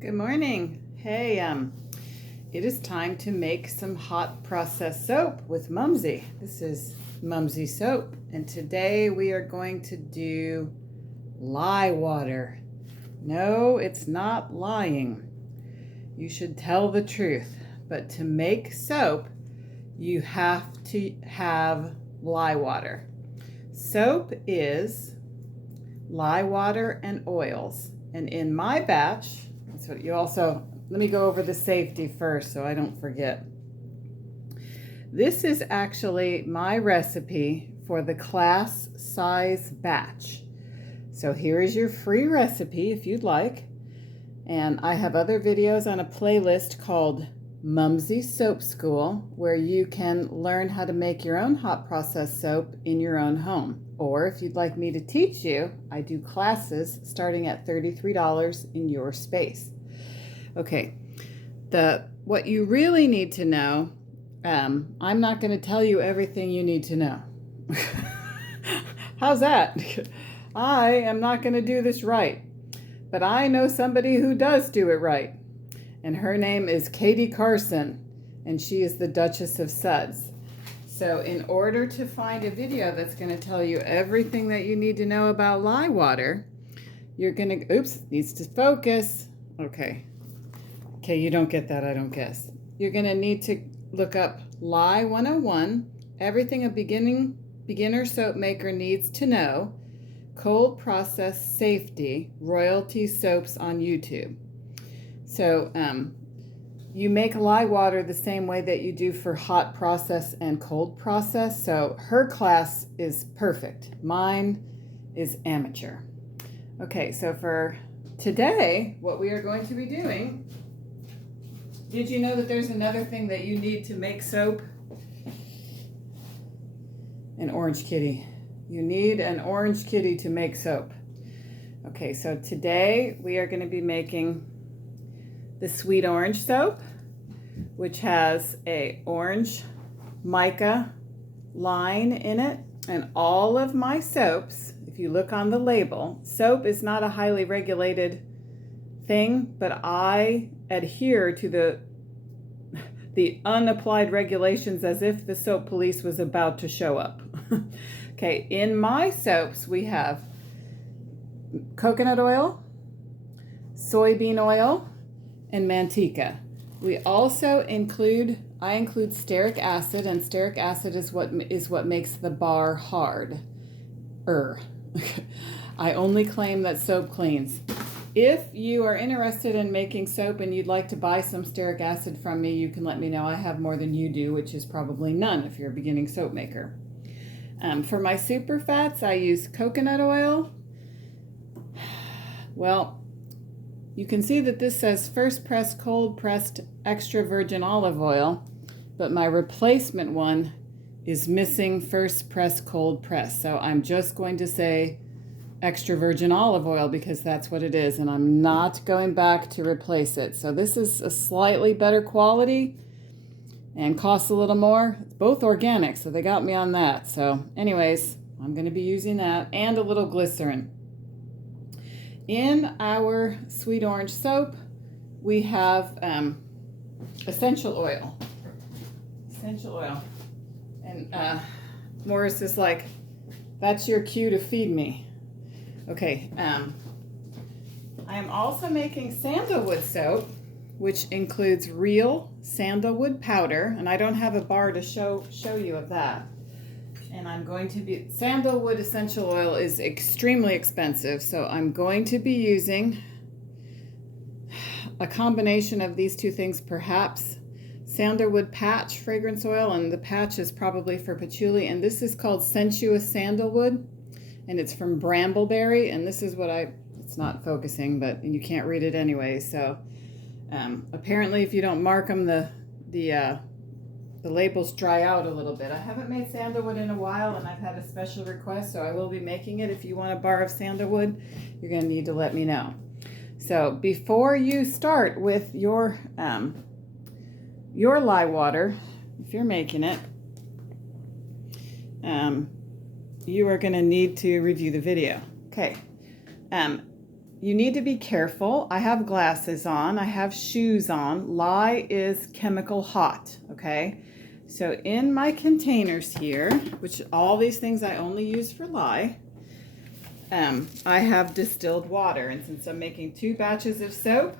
Good morning. Hey, it is time to make some hot process soap with Mumsy. This is Mumsy soap, and today we are going to do lye water. No, it's not lying. You should tell the truth. But to make soap, you have to have lye water. Soap is lye water and oils. And in my batch, so you also, let me go over the safety first so I don't forget. This is actually my recipe for the class size batch. So here is your free recipe if you'd like. And I have other videos on a playlist called Mumsy Soap School, where you can learn how to make your own hot process soap in your own home. Or if you'd like me to teach you, I do classes starting at $33 in your space. Okay, what you really need to know, I'm not going to tell you everything you need to know. How's that? I am not going to do this right, but I know somebody who does do it right, and her name is Katie Carson, and she is the Duchess of Suds. So in order to find a video that's going to tell you everything that you need to know about lye water, you're going to, needs to focus. Okay, you don't get that, I don't guess. You're going to need to look up Lye 101, everything a beginner soap maker needs to know, cold process safety, royalty soaps on YouTube. So you make lye water the same way that you do for hot process and cold process. So her class is perfect. Mine is amateur. Okay, so for today, what we are going to be doing, did you know that there's another thing that you need to make soap? An orange kitty. You need an orange kitty to make soap. Okay, so today we are going to be making the sweet orange soap, which has a orange mica line in it. And all of my soaps, if you look on the label, soap is not a highly regulated thing, but I adhere to the unapplied regulations as if the soap police was about to show up. Okay, in my soaps we have coconut oil, soybean oil, and manteca. We also include stearic acid, and stearic acid is what makes the bar hard. I only claim that soap cleans. If you are interested in making soap and you'd like to buy some stearic acid from me, you can let me know. I have more than you do, which is probably none if you're a beginning soap maker. For my super fats, I use coconut oil. Well, you can see that this says first pressed, cold pressed, extra virgin olive oil, but my replacement one is missing first pressed, cold pressed. So I'm just going to say extra virgin olive oil because that's what it is, and I'm not going back to replace it. So this is a slightly better quality and costs a little more. It's both organic, so they got me on that. So anyways, I'm going to be using that and a little glycerin. In our sweet orange soap, we have essential oil. And Morris is like, that's your cue to feed me. Okay, I am also making sandalwood soap, which includes real sandalwood powder, and I don't have a bar to show you of that. And I'm going to be, sandalwood essential oil is extremely expensive, so I'm going to be using a combination of these two things, perhaps sandalwood patch fragrance oil, and the patch is probably for patchouli, and this is called Sensuous Sandalwood. And it's from Brambleberry, and this is what it's not focusing, but you can't read it anyway. So apparently if you don't mark them, the labels dry out a little bit. I haven't made sandalwood in a while, and I've had a special request, so I will be making it. If you want a bar of sandalwood, you're going to need to let me know. So before you start with your lye water, if you're making it, you are going to need to review the video. Okay. you need to be careful. I have glasses on, I have shoes on. Lye is chemical hot, okay? So in my containers here, which all these things I only use for lye, I have distilled water. And since I'm making 2 batches of soap,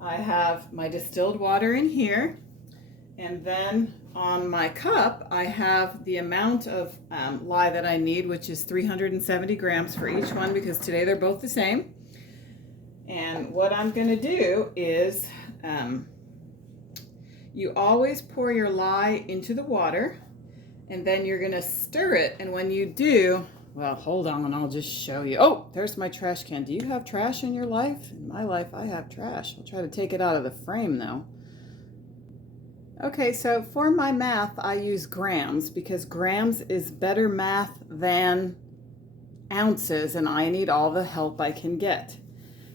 I have my distilled water in here. And then on my cup, I have the amount of lye that I need, which is 370 grams for each one, because today they're both the same. And what I'm going to do is you always pour your lye into the water, and then you're going to stir it. And when you do, well, hold on, I'll just show you. Oh, there's my trash can. Do you have trash in your life? In my life, I have trash. I'll try to take it out of the frame, though. Okay, so for my math, I use grams because grams is better math than ounces, and I need all the help I can get.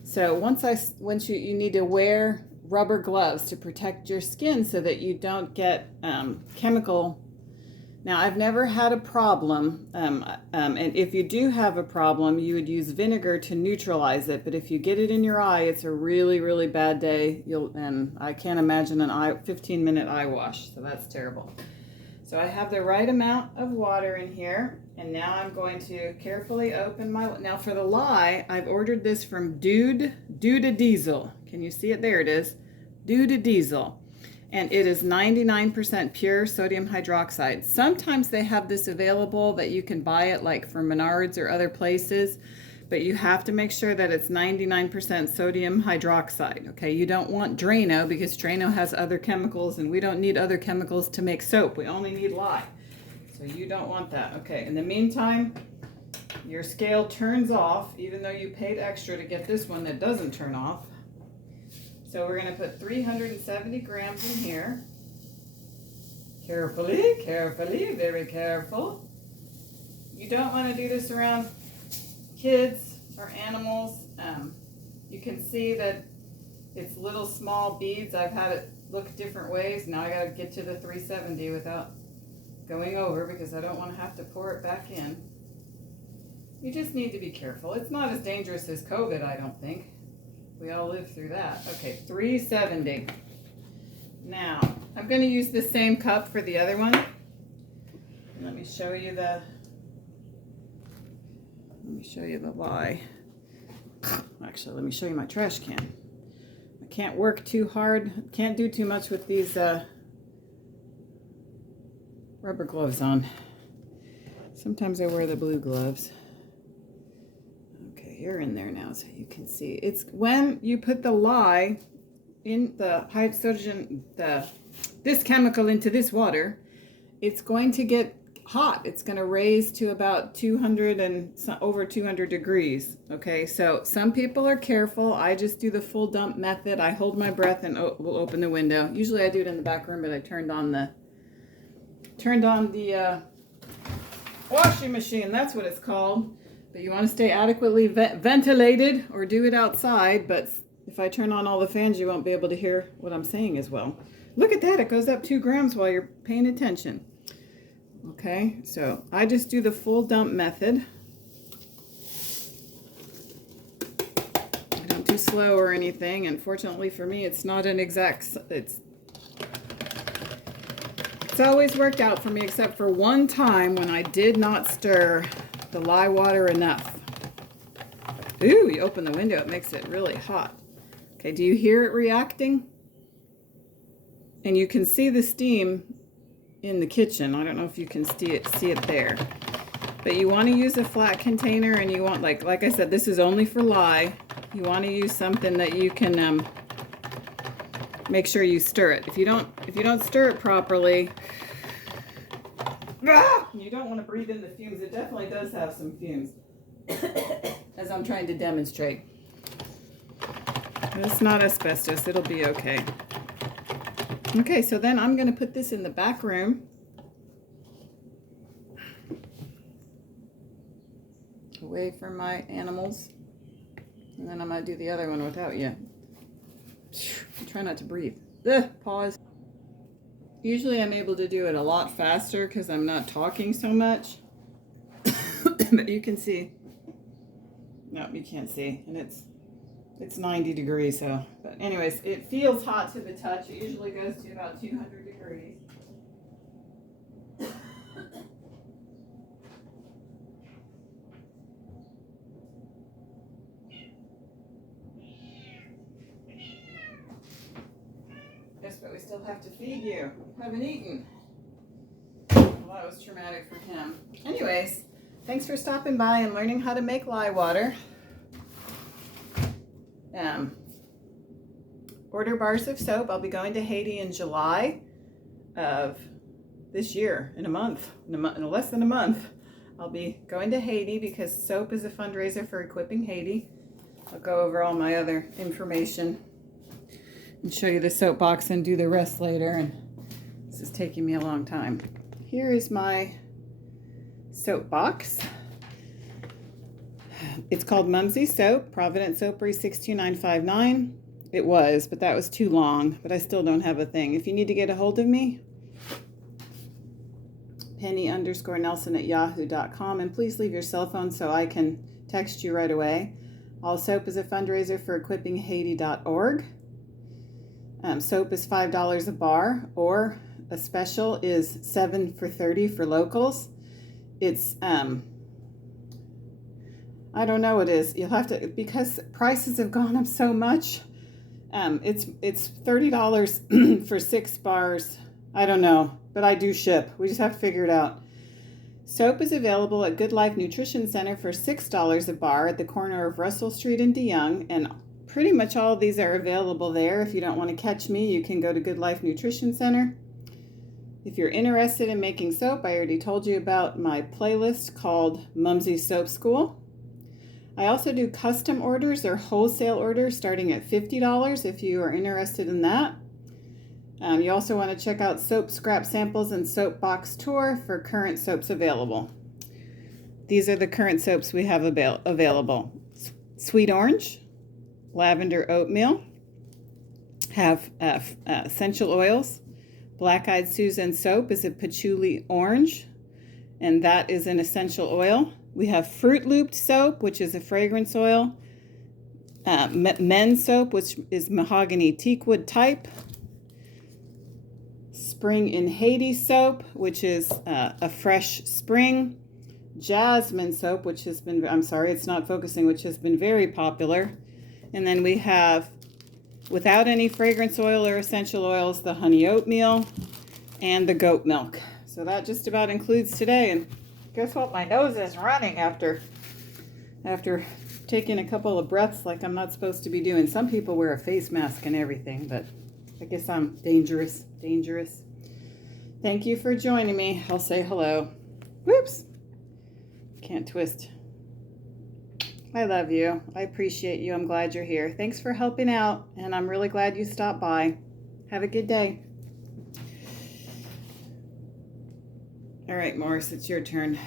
So once you need to wear rubber gloves to protect your skin so that you don't get chemical. Now, I've never had a problem, and if you do have a problem, you would use vinegar to neutralize it. But if you get it in your eye, it's a really, really bad day. And I can't imagine an 15-minute eye wash, so that's terrible. So I have the right amount of water in here, and now I'm going to carefully open my. Now for the lye, I've ordered this from Dude to Diesel. Can you see it? There it is, Dude to Diesel. And it is 99% pure sodium hydroxide. Sometimes they have this available that you can buy it like from Menards or other places, but you have to make sure that it's 99% sodium hydroxide, okay? You don't want Drano because Drano has other chemicals, and we don't need other chemicals to make soap. We only need lye. So you don't want that. Okay, in the meantime, your scale turns off, even though you paid extra to get this one that doesn't turn off. So we're going to put 370 grams in here. Carefully, carefully, very careful. You don't want to do this around kids or animals. You can see that it's little small beads. I've had it look different ways. Now I got to get to the 370 without going over because I don't want to have to pour it back in. You just need to be careful. It's not as dangerous as COVID, I don't think. We all lived through that. Okay, 370. Now, I'm going to use the same cup for the other one. Let me show you the lye. Actually, let me show you my trash can. I can't work too hard. Can't do too much with these rubber gloves on. Sometimes I wear the blue gloves. You're in there now so you can see. It's when you put the lye in the hydrogen, this chemical into this water, it's going to get hot. It's going to raise to about 200 and over 200 degrees. Okay, so some people are careful. I just do the full dump method. I hold my breath and we'll open the window. Usually I do it in the back room, but I turned on the washing machine. That's what it's called. But you want to stay adequately ventilated or do it outside. But if I turn on all the fans, you won't be able to hear what I'm saying as well. Look at that. It goes up 2 grams while you're paying attention. Okay, so I just do the full dump method. I don't do slow or anything. Unfortunately for me, it's not an exact... It's always worked out for me except for one time when I did not stir the lye water enough. Ooh, you open the window, it makes it really hot. Okay, do you hear it reacting? And you can see the steam in the kitchen. I don't know if you can see it there. But you want to use a flat container, and you want, like I said, this is only for lye. You want to use something that you can make sure you stir it. If you don't stir it properly, you don't want to breathe in the fumes. It definitely does have some fumes, as I'm trying to demonstrate. But it's not asbestos. It'll be okay. Okay, so then I'm going to put this in the back room. Away from my animals. And then I'm going to do the other one without you. Try not to breathe. Pause. Usually I'm able to do it a lot faster because I'm not talking so much. But you can see. No, you can't see. And It's 90 degrees, so. But anyways, it feels hot to the touch. It usually goes to about 200 degrees. Yes, but we still have to feed you. You haven't eaten. Well, that was traumatic for him. Anyways, thanks for stopping by and learning how to make lye water. Order bars of soap. I'll be going to Haiti in July of this year, in less than a month. I'll be going to Haiti because soap is a fundraiser for equipping Haiti. I'll go over all my other information and show you the soap box and do the rest later. And this is taking me a long time. Here is my soap box. It's called Mumsy Soap, Providence Soapery 62959. It was, but that was too long, but I still don't have a thing. If you need to get a hold of me, penny_nelson@yahoo.com, and please leave your cell phone so I can text you right away. All Soap is a fundraiser for equippinghaiti.org. Soap is $5 a bar, or a special is $7 for $30 for locals. It's I don't know what it is. You'll have to, because prices have gone up so much. It's $30 for 6 bars. I don't know, but I do ship. We just have to figure it out. Soap is available at Good Life Nutrition Center for $6 a bar at the corner of Russell St DeYoung, and pretty much all of these are available there. If you don't want to catch me, you can go to Good Life Nutrition Center. If you're interested in making soap, I already told you about my playlist called Mumsy Soap School. I also do custom orders or wholesale orders starting at $50 if you are interested in that. You also want to check out soap scrap samples and soap box tour for current soaps available. These are the current soaps we have available. Sweet orange, lavender oatmeal, have essential oils. Black Eyed Susan soap is a patchouli orange, and that is an essential oil. We have Fruit Looped soap, which is a fragrance oil. Men's soap, which is mahogany teakwood type. Spring in Haiti soap, which is a fresh spring. Jasmine soap, which has been, I'm sorry, it's not focusing, which has been very popular. And then we have, without any fragrance oil or essential oils, the honey oatmeal and the goat milk. So that just about includes today. And guess what? My nose is running after taking a couple of breaths like I'm not supposed to be doing. Some people wear a face mask and everything, but I guess I'm dangerous. Thank you for joining me. I'll say hello. Whoops. Can't twist. I love you. I appreciate you. I'm glad you're here. Thanks for helping out, and I'm really glad you stopped by. Have a good day. All right, Morris, it's your turn.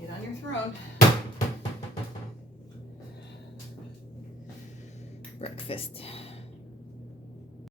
Get on your throne. Breakfast.